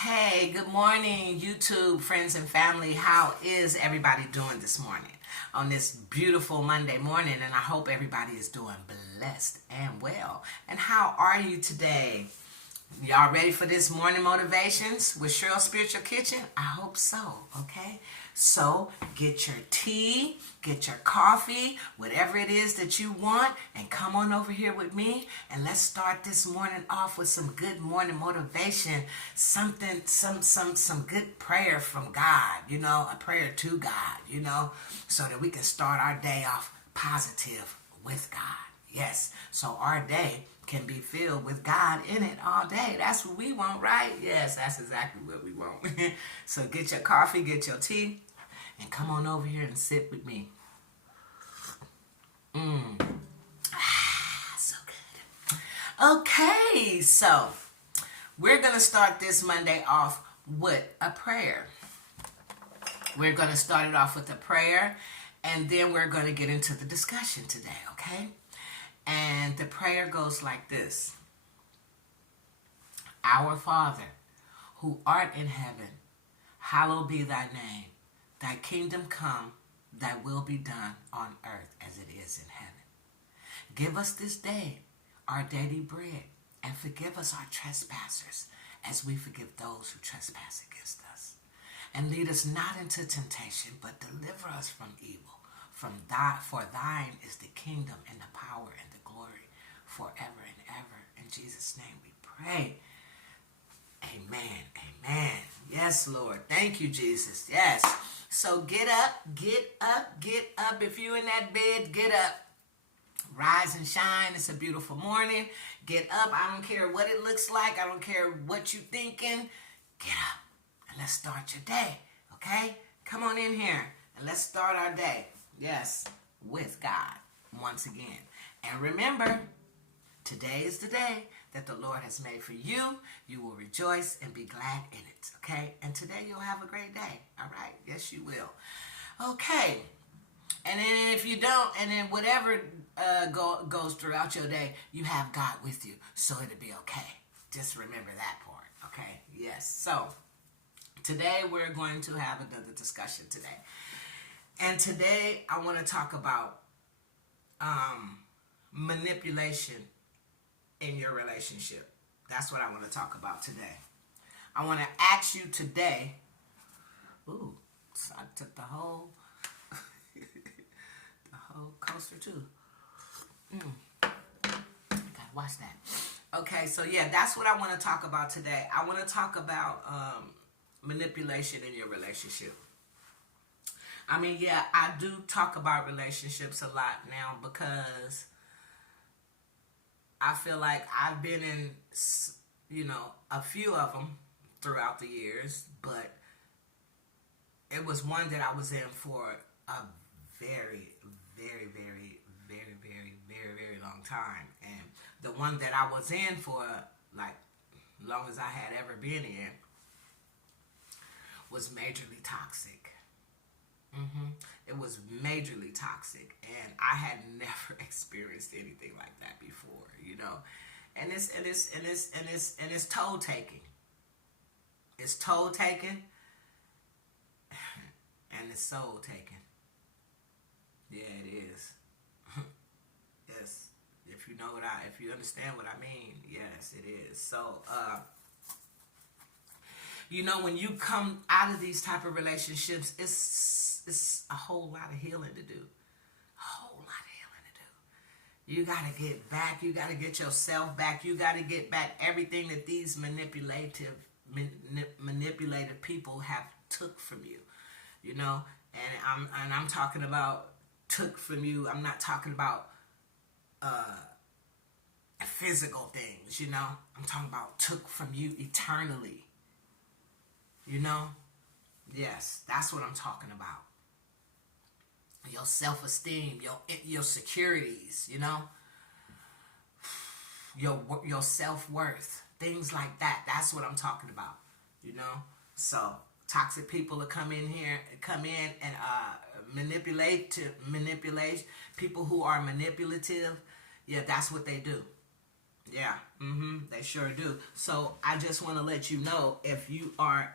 Hey, good morning, YouTube friends and family. How is everybody doing this morning on this beautiful Monday morning? And I hope everybody is doing blessed and well. And how are you today? Y'all ready for this morning motivations with Cheryl Spiritual Kitchen? I hope so, okay? So get your tea, get your coffee, whatever it is that you want, and come on over here with me and let's start this morning off with some good morning motivation, something, some good prayer from God, a prayer to God, so that we can start our day off positive with God. Yes, so our day can be filled with God in it all day. That's what we want, right? Yes, that's exactly what we want. So get your coffee, get your tea, and come on over here and sit with me. So good. Okay, so we're going to start this Monday off with a prayer. We're going to start it off with a prayer, and then we're going to get into the discussion today, okay? And the prayer goes like this. Our Father, who art in heaven, hallowed be thy name. Thy kingdom come, thy will be done on earth as it is in heaven. Give us this day our daily bread, and forgive us our trespasses, as we forgive those who trespass against us. And lead us not into temptation, but deliver us from evil. For thine is the kingdom and the power and the glory forever and ever. In Jesus' name we pray. Amen. Amen. Yes, Lord. Thank you, Jesus. Yes. So get up, get up, get up. If you're in that bed, get up. Rise and shine. It's a beautiful morning. Get up. I don't care what it looks like. I don't care what you're thinking. Get up and let's start your day. Okay? Come on in here and let's start our day. Yes, with God once again. And remember, today is the day that the Lord has made for you. You will rejoice and be glad in it, okay? And today you'll have a great day, all right? Yes, you will. Okay. And then if you don't, and then whatever goes throughout your day, you have God with you, so it'll be okay. Just remember that part, okay? Yes. So today we're going to have another discussion today. And today I want to talk about manipulation in your relationship. That's what I want to talk about today. I want to ask you today. Ooh, so I took the whole coaster too. Gotta watch that. Okay, so yeah, that's what I want to talk about today. I want to talk about manipulation in your relationship. I mean, yeah, I do talk about relationships a lot now because I feel like I've been in, a few of them throughout the years, but it was one that I was in for a very, very, very, very, very, very, very long time. And the one that I was in for, like, long as I had ever been in, was majorly toxic. It was majorly toxic, and I had never experienced anything like that before, And it's toll taking. It's toll taking, and it's soul taking. Yeah, it is. Yes, if you understand what I mean, yes, it is. So, when you come out of these type of relationships, it's a whole lot of healing to do. A whole lot of healing to do. You got to get back. You got to get yourself back. You got to get back everything that these manipulative people have took from you. And I'm talking about took from you. I'm not talking about physical things, I'm talking about took from you eternally. Yes, that's what I'm talking about. Your self-esteem, your securities, your self-worth, things like that. That's what I'm talking about, So toxic people will come in and manipulate people who are manipulative. Yeah, that's what they do. Yeah, they sure do. So I just want to let you know, if you are,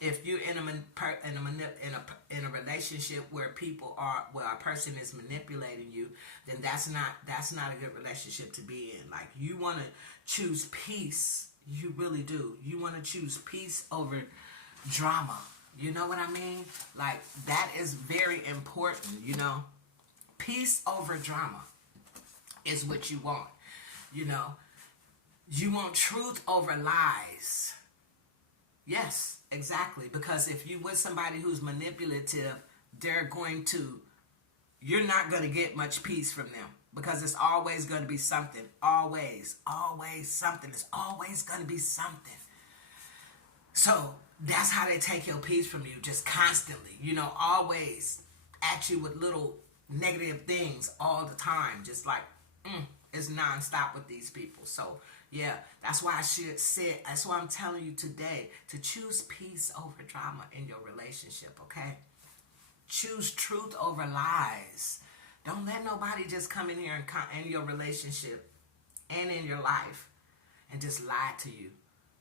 if you're in a relationship where people are, where a person is manipulating you, then that's not a good relationship to be in. Like, you want to choose peace. You really do. You want to choose peace over drama. You know what I mean? Like, that is very important. Peace over drama is what you want. You know, you want truth over lies. Yes, exactly. Because if you with somebody who's manipulative, you're not going to get much peace from them, because it's always going to be something. Always, always something. It's always going to be something. So that's how they take your peace from you, just constantly. Always at you with little negative things all the time. Just like, it's nonstop with these people. So yeah, that's why that's why I'm telling you today to choose peace over drama in your relationship, okay? Choose truth over lies. Don't let nobody just come in here and in your relationship and in your life and just lie to you.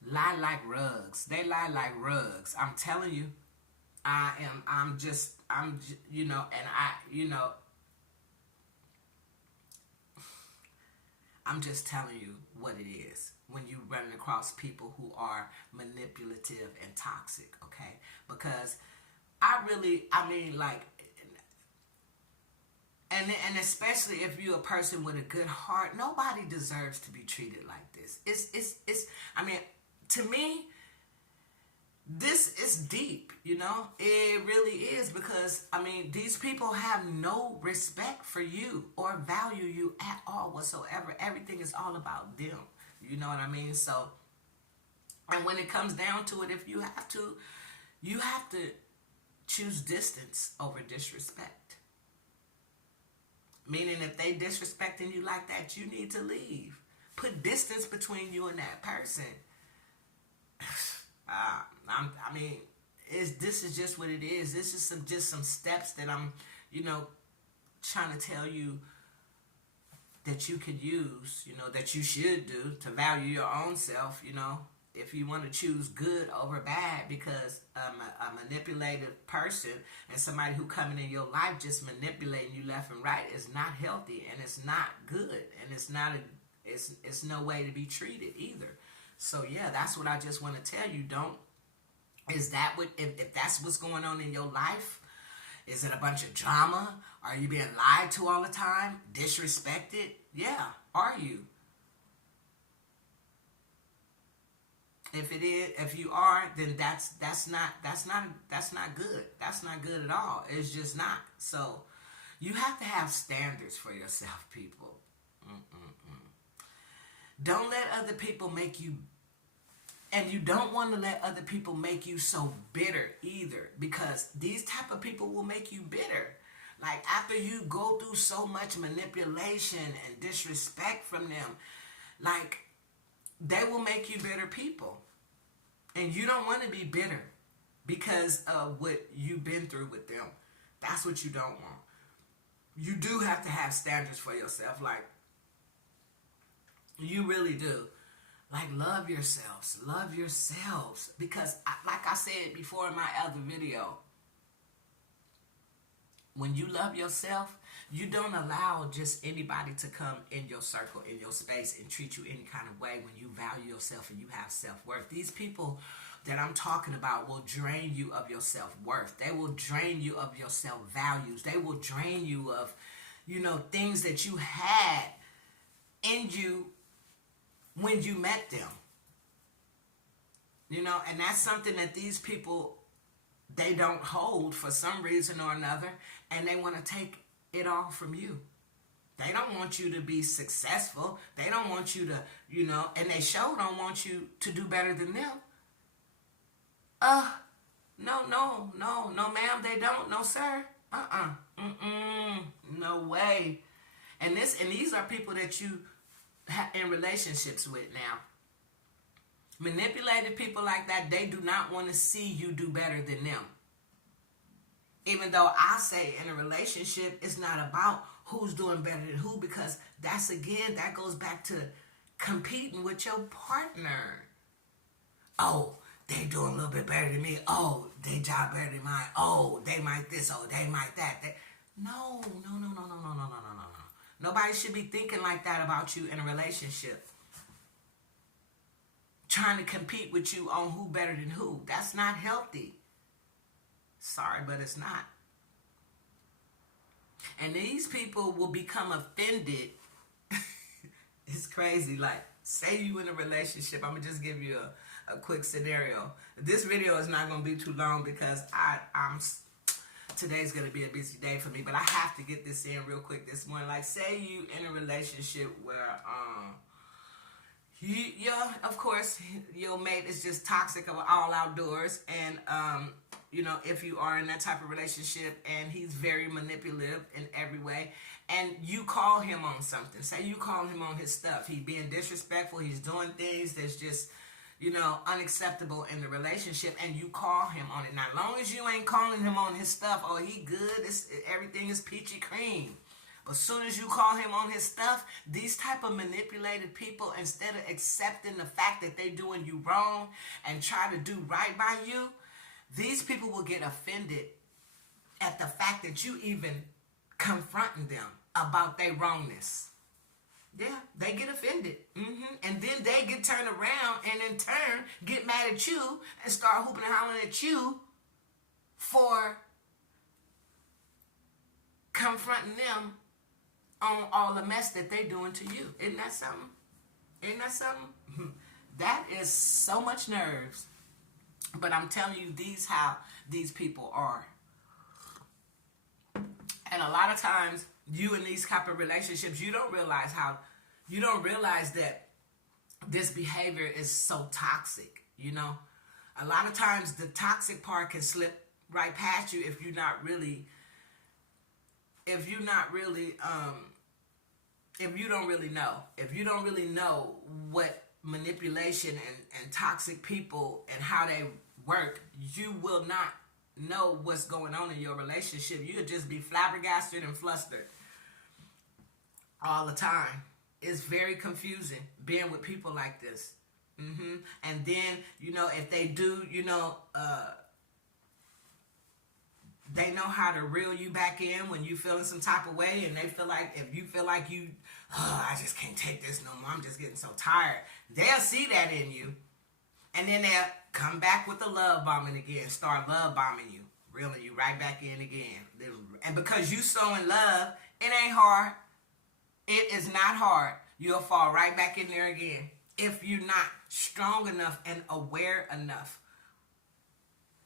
Lie like rugs. They lie like rugs. I'm telling you. I'm just telling you what it is when you run across people who are manipulative and toxic, okay? Because and especially if you're a person with a good heart, nobody deserves to be treated like this. To me, this is deep, It really is, because, these people have no respect for you or value you at all whatsoever. Everything is all about them. You know what I mean? So, and when it comes down to it, if you have to choose distance over disrespect. Meaning, if they disrespecting you like that, you need to leave. Put distance between you and that person. This is just what it is. This is just some steps that I'm, trying to tell you that you could use, that you should do to value your own self, if you want to choose good over bad, because a manipulative person and somebody who coming in your life just manipulating you left and right is not healthy, and it's not good, and it's no way to be treated either. So yeah, that's what I just want to tell you. If that's what's going on in your life, is it a bunch of drama? Are you being lied to all the time? Disrespected? Yeah, are you? If you are, then that's not good. That's not good at all. It's just not. So you have to have standards for yourself, people. Don't let other people make you, and you don't want to let other people make you so bitter either, because these type of people will make you bitter. Like, after you go through so much manipulation and disrespect from them, like, they will make you bitter people. And you don't want to be bitter because of what you've been through with them. That's what you don't want. You do have to have standards for yourself. Like, you really do. Like, love yourselves. Love yourselves. Because, like I said before in my other video, when you love yourself, you don't allow just anybody to come in your circle, in your space, and treat you any kind of way when you value yourself and you have self-worth. These people that I'm talking about will drain you of your self-worth. They will drain you of your self-values. They will drain you of, things that you had in you when you met them. And that's something that these people, they don't hold for some reason or another, and they want to take it all from you. They don't want you to be successful. They don't want you to, and they sure don't want you to do better than them. No, ma'am, they don't. No, sir. No way. And these are people that you in relationships with now. Manipulated people like that, they do not want to see you do better than them. Even though I say in a relationship, it's not about who's doing better than who, because that goes back to competing with your partner. Oh, they doing a little bit better than me. Oh, they job better than mine. Oh, they might this. Oh, they might that. No, no, no, no, no, no, no, no, no, no, no. Nobody should be thinking like that about you in a relationship. Trying to compete with you on who better than who. That's not healthy. Sorry, but it's not. And these people will become offended. It's crazy. Like, say you in a relationship. I'm going to just give you a quick scenario. This video is not going to be too long because today's going to be a busy day for me. But I have to get this in real quick this morning. Like, say you in a relationship where, of course, your mate is just toxic all outdoors. And, if you are in that type of relationship and he's very manipulative in every way, and you call him on something, say you call him on his stuff, he being disrespectful, he's doing things that's just, unacceptable in the relationship, and you call him on it. Now, as long as you ain't calling him on his stuff, oh, he good, everything is peachy cream. But as soon as you call him on his stuff, these type of manipulated people, instead of accepting the fact that they doing you wrong and try to do right by you, these people will get offended at the fact that you even confronting them about their wrongness. Yeah, they get offended. And then they get turned around and in turn get mad at you and start hooping and hollering at you for confronting them on all the mess that they doing to you. Isn't that something? Isn't that something? That is so much nerves. But I'm telling you, how these people are. And a lot of times, you in these type of relationships, you don't realize that this behavior is so toxic. A lot of times the toxic part can slip right past you if you don't really know what manipulation and toxic people and how they work, you will not know what's going on in your relationship. You'll just be flabbergasted and flustered all the time. It's very confusing being with people like this. And then, if they do, they know how to reel you back in when you feeling some type of way, and they feel like if you feel like I just can't take this no more, I'm just getting so tired, they'll see that in you, and then they'll come back with the love bombing again, start love bombing you, reeling you right back in again. And because you so in love, it ain't hard. It is not hard. You'll fall right back in there again if you're not strong enough and aware enough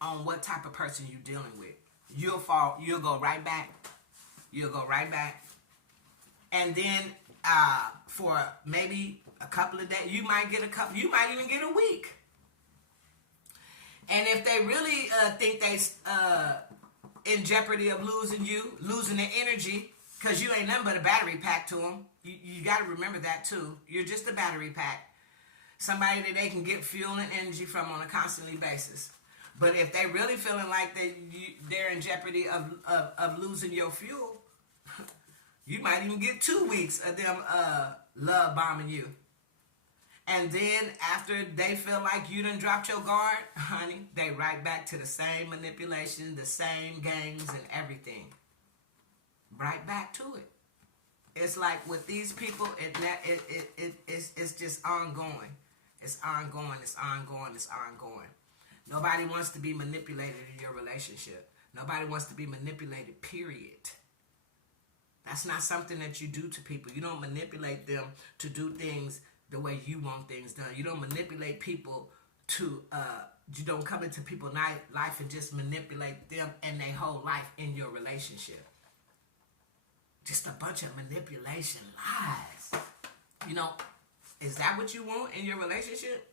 on what type of person you're dealing with. You'll go right back. And then for maybe a couple of days, you might even get a week. And if they really think they in jeopardy of losing their energy, because you ain't nothing but a battery pack to them, you got to remember that too. You're just a battery pack. Somebody that they can get fuel and energy from on a constantly basis. But if they really feeling like they're in jeopardy of losing your fuel, you might even get 2 weeks of them love bombing you. And then after they feel like you done dropped your guard, honey, they right back to the same manipulation, the same games and everything. Right back to it. It's like with these people, it's just ongoing. It's ongoing. Nobody wants to be manipulated in your relationship. Nobody wants to be manipulated, period. That's not something that you do to people. You don't manipulate them to do things the way you want things done. You don't manipulate people to, you don't come into people's life and just manipulate them and their whole life in your relationship. Just a bunch of manipulation lies. Is that what you want in your relationship?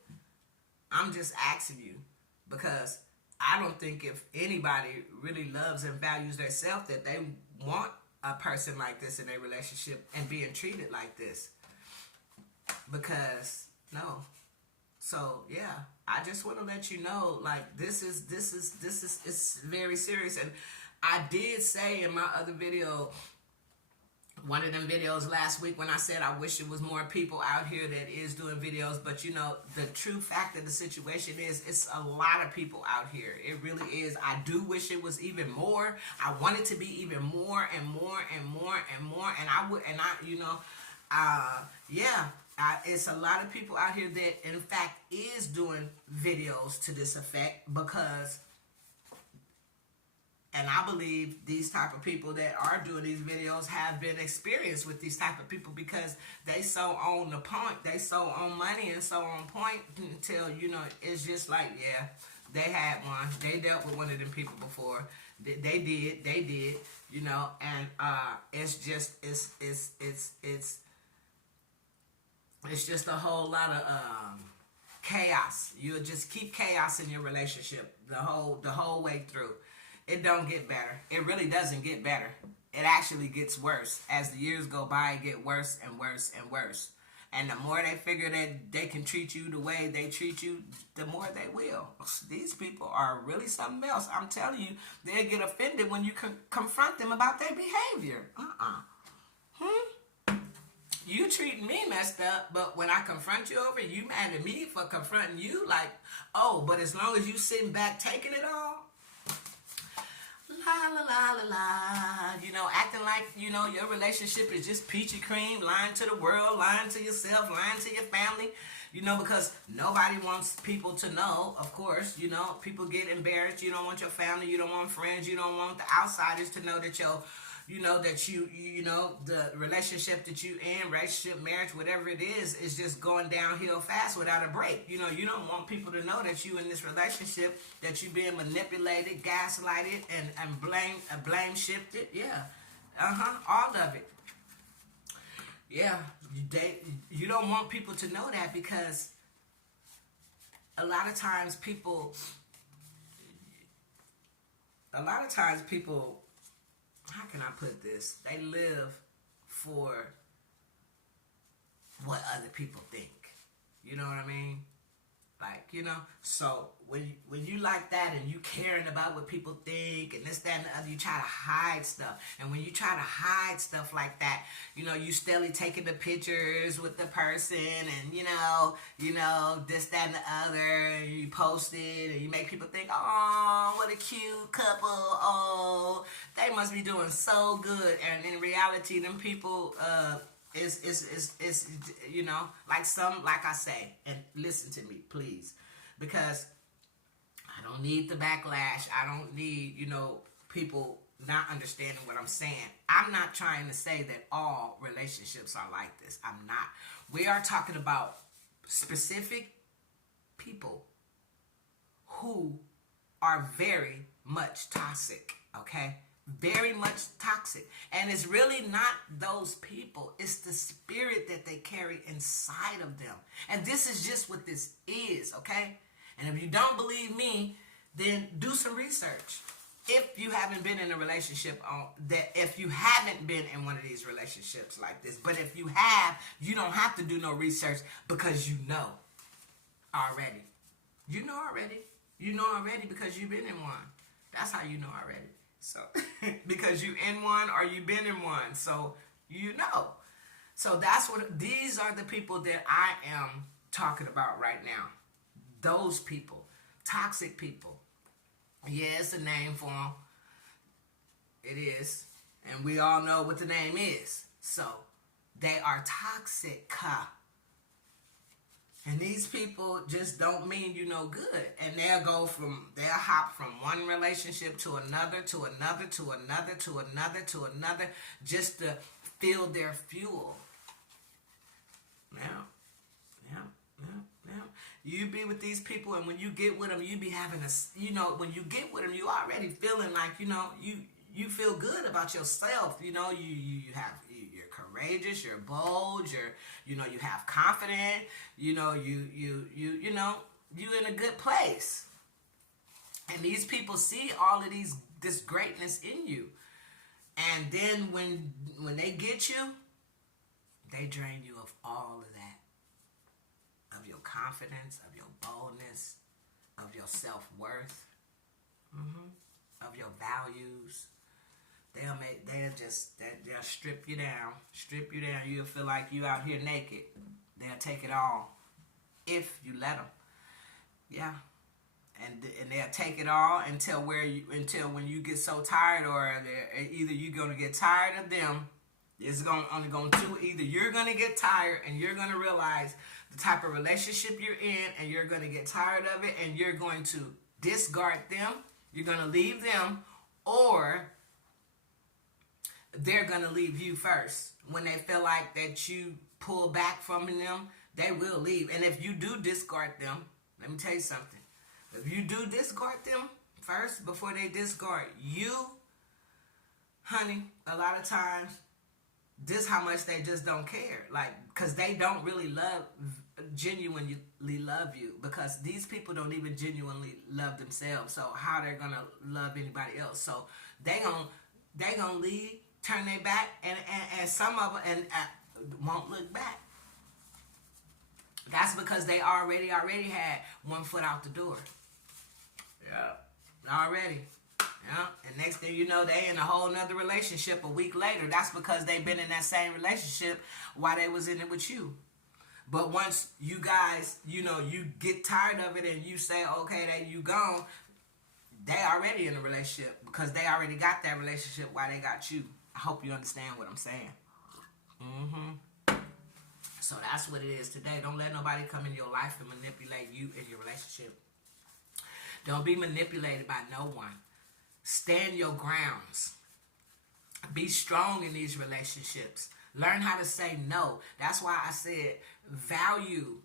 I'm just asking you, because I don't think if anybody really loves and values themselves that they want a person like this in their relationship and being treated like this. Because no. So yeah, I just want to let you know, like, this is it's very serious. And I did say in my other video one of them videos last week when I said I wish it was more people out here that is doing videos, but you know, the true fact of the situation is it's a lot of people out here. It really is. I do wish it was even more. I want it to be even more and more and more and more, and I would, and I, you know, yeah, it's a lot of people out here that in fact is doing videos to this effect, because, and I believe these type of people that are doing these videos have been experienced with these type of people, because they so on the point, they so on money and so on point until, you know, it's just like, yeah, they had one, they dealt with one of them people before, they did, you know, and it's just, it's just a whole lot of chaos. You'll just keep chaos in your relationship the whole way through. It don't get better. It really doesn't get better. It actually gets worse. As the years go by, it get worse and worse and worse. And the more they figure that they can treat you the way they treat you, the more they will. These people are really something else. I'm telling you, they'll get offended when you confront them about their behavior. You treating me messed up, but when I confront you over it, you mad at me for confronting you? Like, oh, but as long as you sitting back taking it all, la la la la la, you know, acting like, you know, your relationship is just peachy cream, lying to the world, lying to yourself, lying to your family, you know, because nobody wants people to know, of course, you know, people get embarrassed. You don't want your family, you don't want friends, you don't want the outsiders to know that you know, that you know, the relationship that you in, relationship, marriage, whatever it is just going downhill fast without a break. You know, you don't want people to know that you in this relationship, that you being manipulated, gaslighted, and blame shifted. Yeah. All of it. Yeah. You don't want people to know that, because a lot of times people, how can I put this? They live for what other people think. You know what I mean? Like, you know, so when you like that and you caring about what people think and this, that, and the other, you try to hide stuff. And when you try to hide stuff like that, you know, you steadily taking the pictures with the person and, you know, this, that, and the other, and you post it and you make people think, oh, what a cute couple. Oh, they must be doing so good. And in reality, them people, is you know, like I say, and listen to me please, because I don't need the backlash. I don't need, you know, people not understanding what I'm saying. I'm not trying to say that all relationships are like this. I'm not. We are talking about specific people who are very much toxic, okay? Very much toxic. And it's really not those people. It's the spirit that they carry inside of them. And this is just what this is, okay? And if you don't believe me, then do some research. If you haven't been in a relationship, if you haven't been in one of these relationships like this, but if you have, you don't have to do no research, because you know already. You know already. You know already because you've been in one. That's how you know already. So, because you in one or you been in one, so you know. So that's what, these are the people that I am talking about right now. Those people, toxic people. Yeah, it's a name for them. It is, and we all know what the name is. So they are toxic. And these people just don't mean you no good. And they'll hop from one relationship to another, to another, to another, to another, to another, just to fill their fuel. Now, you be with these people, and when you get with them, you be having when you get with them, you already feeling like, you feel good about yourself. You're courageous, you're bold, you have confidence, you in a good place. And these people see all of this greatness in you. And then when they get you, they drain you of all of that. Of your confidence, of your boldness, of your self-worth, of your values. They'll strip you down. You'll feel like you out here naked. They'll take it all if you let them. Yeah. And they'll take it all until when you get so tired, or either you're gonna get tired of them. It's only going to either you're gonna get tired and you're gonna realize the type of relationship you're in, and you're gonna get tired of it, and you're going to discard them. You're gonna leave them, or they're gonna leave you first. When they feel like that you pull back from them, they will leave. And if you do discard them, let me tell you something. If you do discard them first before they discard you, honey, a lot of times, this how much they just don't care. Like, because they don't really genuinely love you. Because these people don't even genuinely love themselves. So how they're going to love anybody else? So they gonna leave, turn their back, and some of them won't look back. That's because they already had one foot out the door. Yeah, already. Yeah, and next thing you know, they in a whole nother relationship a week later. That's because they've been in that same relationship while they was in it with you. But once you guys, you get tired of it and you say, okay, that you gone, they already in a relationship because they already got that relationship while they got you. I hope you understand what I'm saying. So that's what it is today. Don't let nobody come in your life and manipulate you in your relationship. Don't be manipulated by no one. Stand your grounds. Be strong in these relationships. Learn how to say no. That's why I said value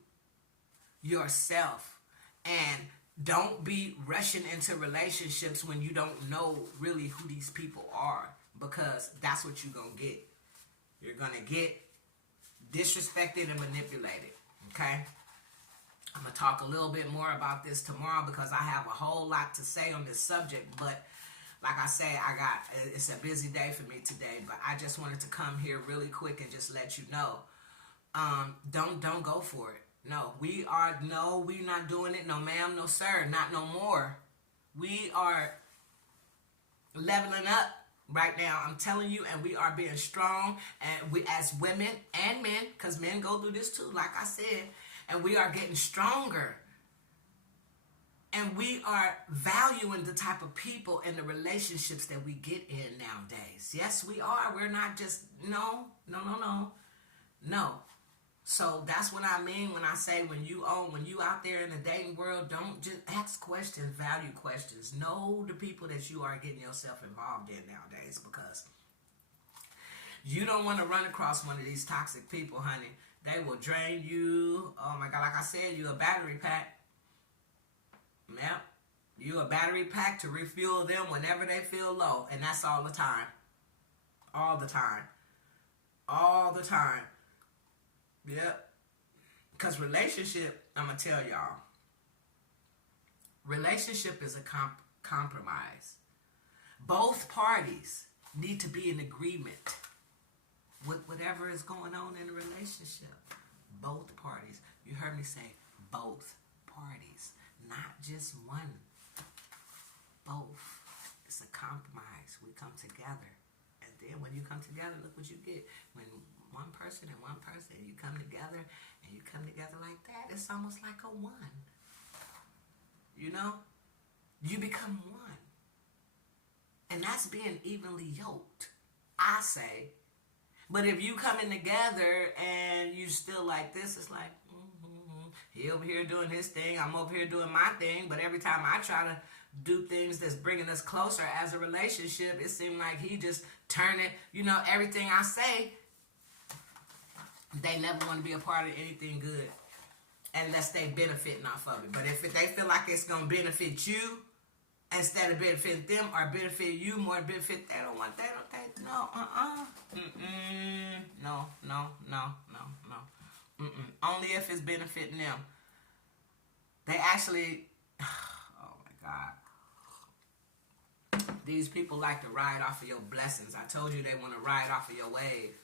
yourself. And don't be rushing into relationships when you don't know really who these people are. Because that's what you're going to get. You're going to get disrespected and manipulated. Okay? I'm going to talk a little bit more about this tomorrow because I have a whole lot to say on this subject. But like I say, it's a busy day for me today, but I just wanted to come here really quick and just let you know. Don't go for it. No, we not doing it. No ma'am, no sir, not no more. We are leveling up right now. I'm telling you, and we are being strong, and we as women and men, because men go through this too, like I said, and we are getting stronger. And we are valuing the type of people and the relationships that we get in nowadays. Yes, we are. We're not just, no. So that's what I mean when I say when you out there in the dating world, don't just ask questions, value questions. Know the people that you are getting yourself involved in nowadays, because you don't want to run across one of these toxic people, honey. They will drain you. Oh my God, like I said, you a battery pack. Yep. You a battery pack to refuel them whenever they feel low. And that's all the time. All the time. All the time. Yep. Because relationship, I'm going to tell y'all. Relationship is a compromise. Both parties need to be in agreement with whatever is going on in the relationship. Both parties. You heard me say both parties. Not just one. Both. It's a compromise. We come together. And then when you come together, look what you get. When one person and one person, you come together, and you come together like that, it's almost like a one. You know? You become one. And that's being evenly yoked, I say. But if you coming together and you still like this, it's like, he over here doing his thing, I'm over here doing my thing, but every time I try to do things that's bringing us closer as a relationship, it seems like he just turn it, everything I say, they never want to be a part of anything good unless they benefiting off of it. But if they feel like it's going to benefit you instead of benefiting them, or benefit you more than benefit, they don't want that. No. Only if it's benefiting them. They actually, oh my God. These people like to ride off of your blessings. I told you they want to ride off of your wave.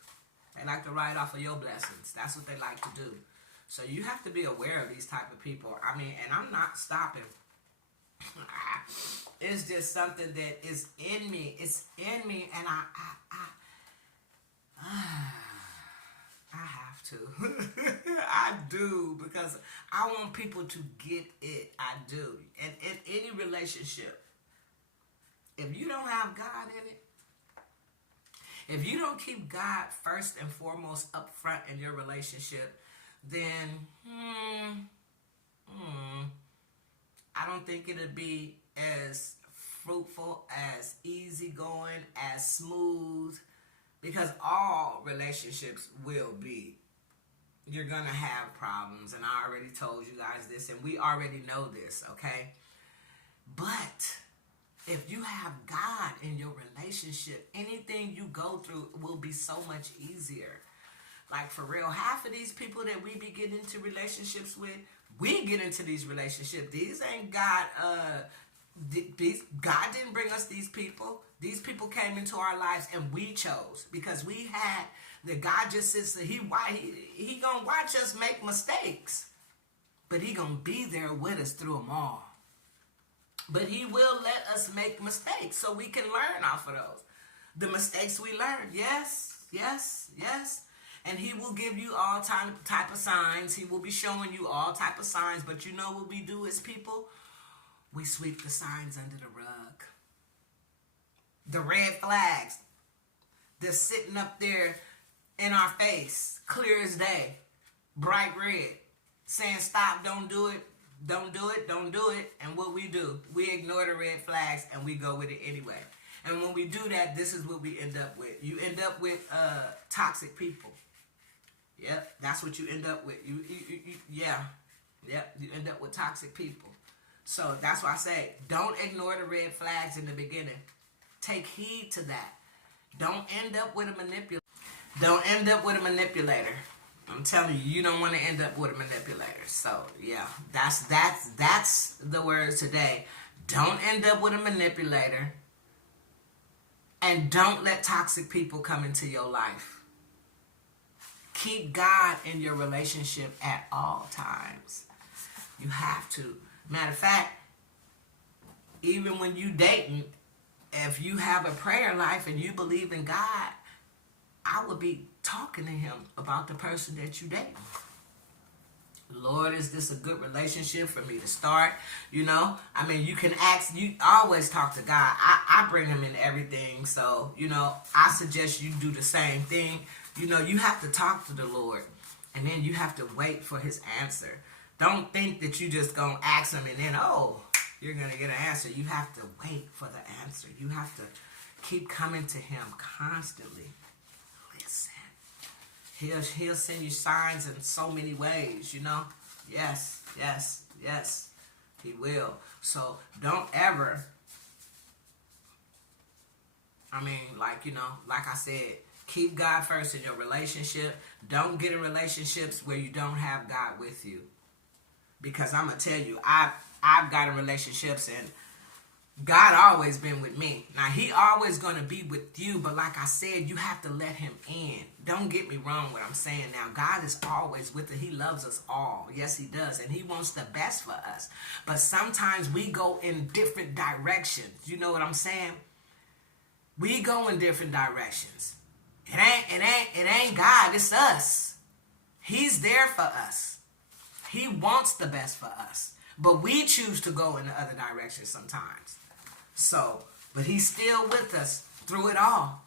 They like to ride off of your blessings. That's what they like to do. So you have to be aware of these type of people. I mean, and I'm not stopping It's just something that is in me. It's in me, and I have to. I do, because I want people to get it. I do. And in any relationship, if you don't have God in it, if you don't keep God first and foremost up front in your relationship, then I don't think it'll be as fruitful, as easygoing, as smooth, because all relationships will be. You're going to have problems, and I already told you guys this, and we already know this, okay? But if you have God in your relationship, anything you go through will be so much easier. Like, for real, half of these people that we be getting into relationships with, we get into these relationships. These ain't God. God didn't bring us these people. These people came into our lives, and we chose, because we had that. God just sits there. He gonna watch us make mistakes, but he gonna be there with us through them all. But he will let us make mistakes so we can learn off of those. The mistakes we learn. Yes, yes, yes. And he will give you all type of signs. He will be showing you all type of signs. But you know what we do as people? We sweep the signs under the rug. The red flags. They're sitting up there in our face, clear as day, bright red, saying stop, don't do it. Don't do it, don't do it. And what we do, we ignore the red flags and we go with it anyway. And when we do that, this is what we end up with. You end up with toxic people. Yep, that's what you end up with. You end up with toxic people. So that's why I say, don't ignore the red flags in the beginning. Take heed to that. Don't end up with a manipulator. Don't end up with a manipulator. I'm telling you, you don't want to end up with a manipulator. So, yeah, that's the word today. Don't end up with a manipulator. And don't let toxic people come into your life. Keep God in your relationship at all times. You have to. Matter of fact, even when you dating, if you have a prayer life and you believe in God, I would be talking to him about the person that you date. Lord, is this a good relationship for me to start? You know, I mean, you can ask, you always talk to God. I bring him in everything. So, you know, I suggest you do the same thing. You know, you have to talk to the Lord, and then you have to wait for his answer. Don't think that you just gonna ask him and then, oh, you're gonna get an answer. You have to wait for the answer. You have to keep coming to him constantly. He'll send you signs in so many ways, you know. Yes, yes, yes, he will. So don't ever, like I said, keep God first in your relationship. Don't get in relationships where you don't have God with you. Because I'm going to tell you, I've got in relationships and God always been with me. Now, he always going to be with you, but like I said, you have to let him in. Don't get me wrong what I'm saying now. God is always with us. He loves us all. Yes, he does. And he wants the best for us. But sometimes we go in different directions. You know what I'm saying? We go in different directions. It ain't God. It's us. He's there for us. He wants the best for us. But we choose to go in the other direction sometimes. So, but he's still with us through it all.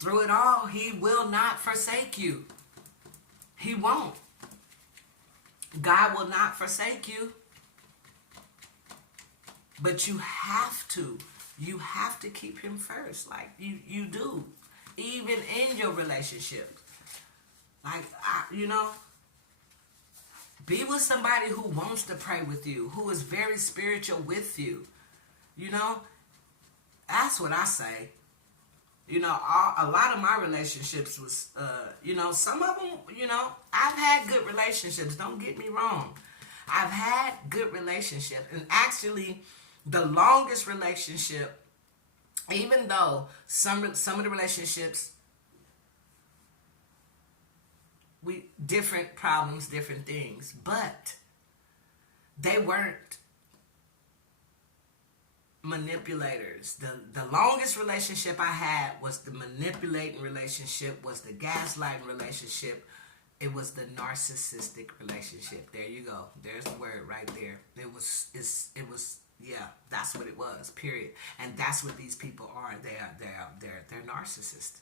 Through it all, he will not forsake you. He won't. God will not forsake you. But you have to. You have to keep him first. Like you do. Even in your relationship. Like, be with somebody who wants to pray with you. Who is very spiritual with you. You know. That's what I say. You know, a lot of my relationships was, some of them, I've had good relationships. Don't get me wrong. I've had good relationships. And actually, the longest relationship, even though some of the relationships, different problems, different things, but they weren't manipulators. The longest relationship I had was the manipulating relationship, was the gaslighting relationship. It was the narcissistic relationship. There you go. There's the word right there. It was yeah, that's what it was, period. And that's what these people are. They're narcissists.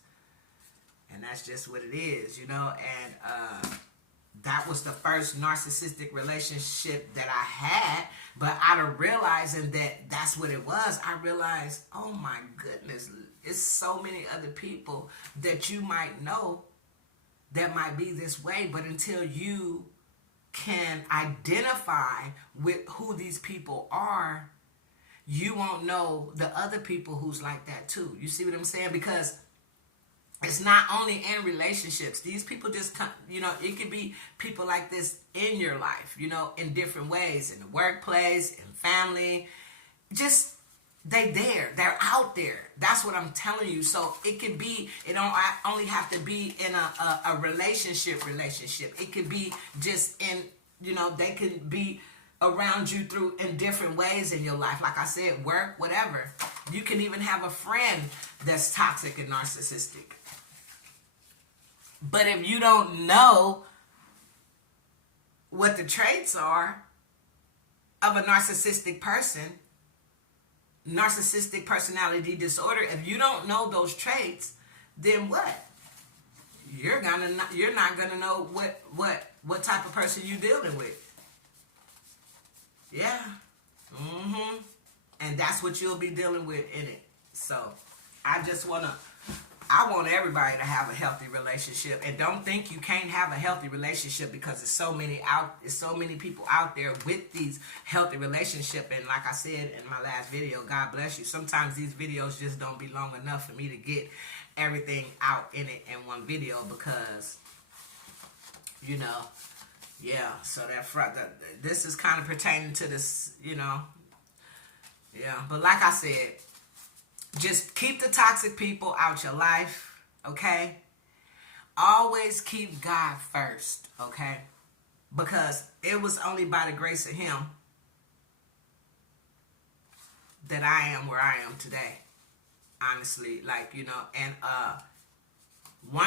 And that's just what it is, you know. And that was the first narcissistic relationship that I had. But out of realizing that that's what it was, I realized, oh my goodness, it's so many other people that you might know that might be this way. But until you can identify with who these people are, you won't know the other people who's like that too. You see what I'm saying? Because it's not only in relationships. These people just come, you know, it could be people like this in your life, you know, in different ways, in the workplace, in family. Just, they're out there. That's what I'm telling you. So it could be, it don't only have to be in a relationship. It could be just in, you know, they could be around you through in different ways in your life. Like I said, work, whatever. You can even have a friend that's toxic and narcissistic. But if you don't know what the traits are of a narcissistic person, narcissistic personality disorder, if you don't know those traits, then what? You're not gonna know what type of person you're dealing with. Yeah. And that's what you'll be dealing with in it. So I want everybody to have a healthy relationship, and don't think you can't have a healthy relationship because there's so many people out there with these healthy relationships. And like I said in my last video, God bless you. Sometimes these videos just don't be long enough for me to get everything out in it in one video because, you know, yeah. So this is kind of pertaining to this, you know. Yeah, but like I said, just keep the toxic people out your life, okay? Always keep God first, okay? Because it was only by the grace of Him that I am where I am today. Honestly, like, you know, and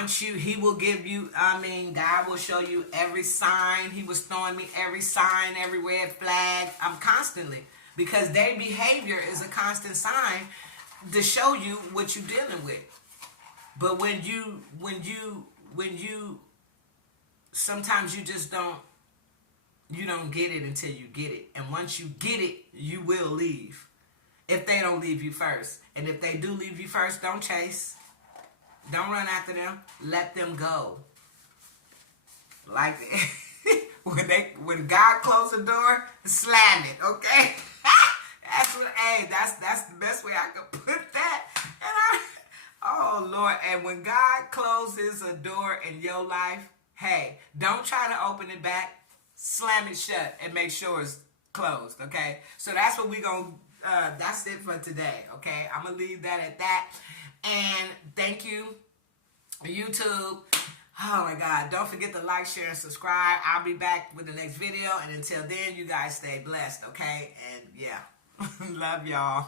He will give you, God will show you every sign. He was throwing me every sign, every red flag. I'm constantly, because their behavior is a constant sign to show you what you're dealing with. But when you sometimes you just don't get it until you get it. And once you get it, you will leave. If they don't leave you first. And if they do leave you first, don't chase. Don't run after them. Let them go. Like when God closed the door, slam it, okay? That's the best way I could put that. And oh Lord, and when God closes a door in your life, hey, don't try to open it back. Slam it shut and make sure it's closed, okay? So that's what that's it for today, okay? I'm gonna leave that at that. And thank you, YouTube. Oh my God, don't forget to like, share, and subscribe. I'll be back with the next video. And until then, you guys stay blessed, okay? And yeah, love y'all.